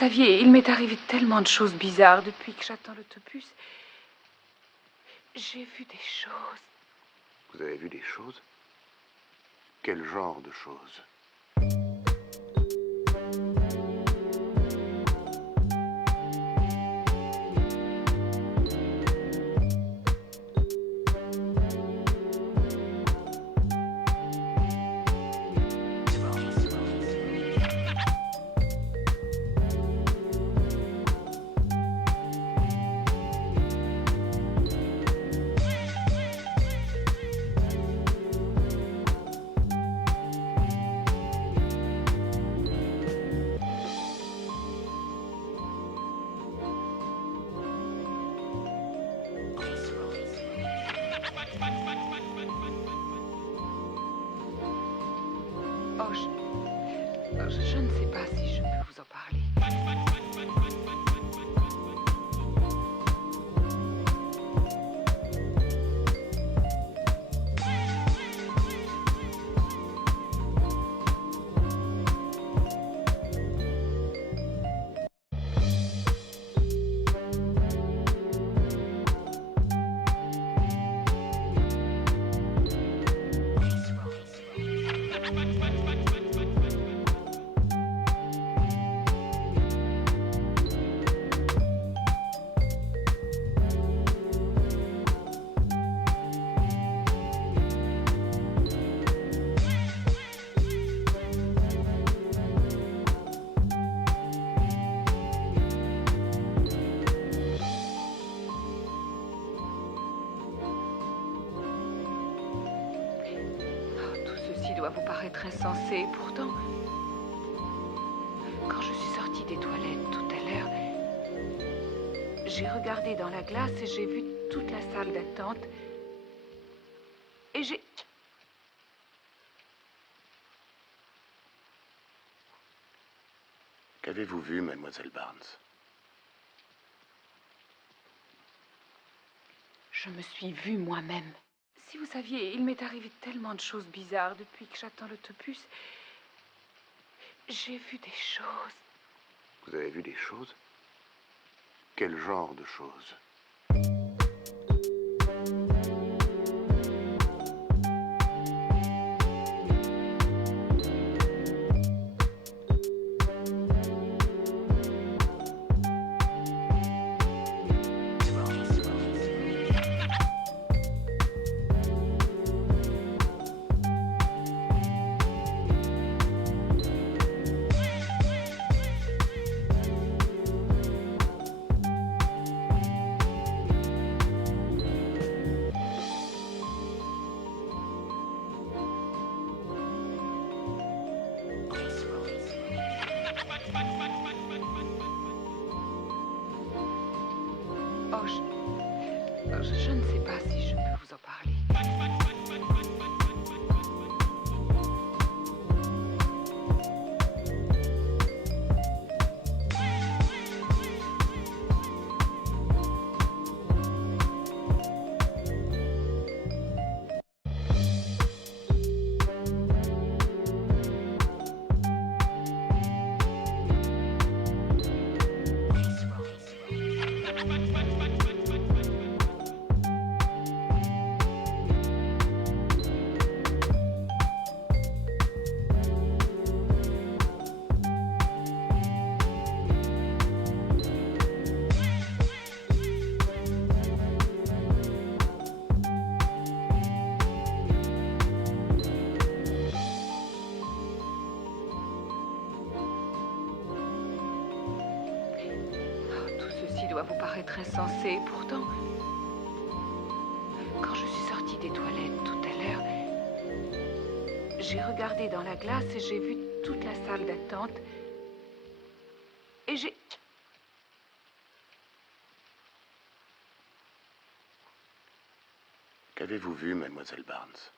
saviez, il m'est arrivé tellement de choses bizarres depuis que j'attends l'autobus. J'ai vu des choses. Vous avez vu des choses? Quel genre de choses? Oh, je ne sais pas si je peux vous en parler. Doit vous paraître insensé. Pourtant, quand je suis sortie des toilettes tout à l'heure, j'ai regardé dans la glace et j'ai vu toute la salle d'attente. Et j'ai... Qu'avez-vous vu, mademoiselle Barnes? Je me suis vue moi-même. Si vous saviez, il m'est arrivé tellement de choses bizarres depuis que j'attends l'autobus. J'ai vu des choses. Vous avez vu des choses? Quel genre de choses? Oh, je ne sais pas si je peux vous en parler. Doit vous paraître insensé. Pourtant, quand je suis sortie des toilettes tout à l'heure, j'ai regardé dans la glace et j'ai vu toute la salle d'attente. Et j'ai... Qu'avez-vous vu, mademoiselle Barnes?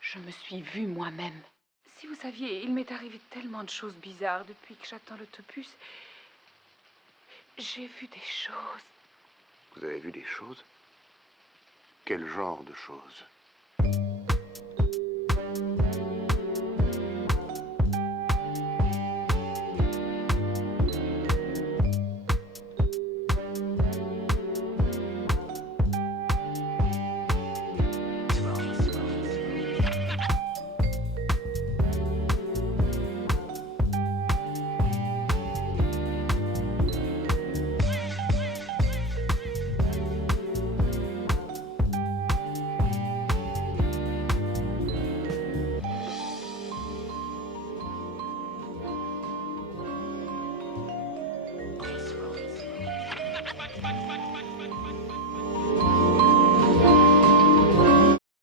Je me suis vue moi-même. Si vous saviez, il m'est arrivé tellement de choses bizarres depuis que j'attends l'autobus. J'ai vu des choses. Vous avez vu des choses? Quel genre de choses?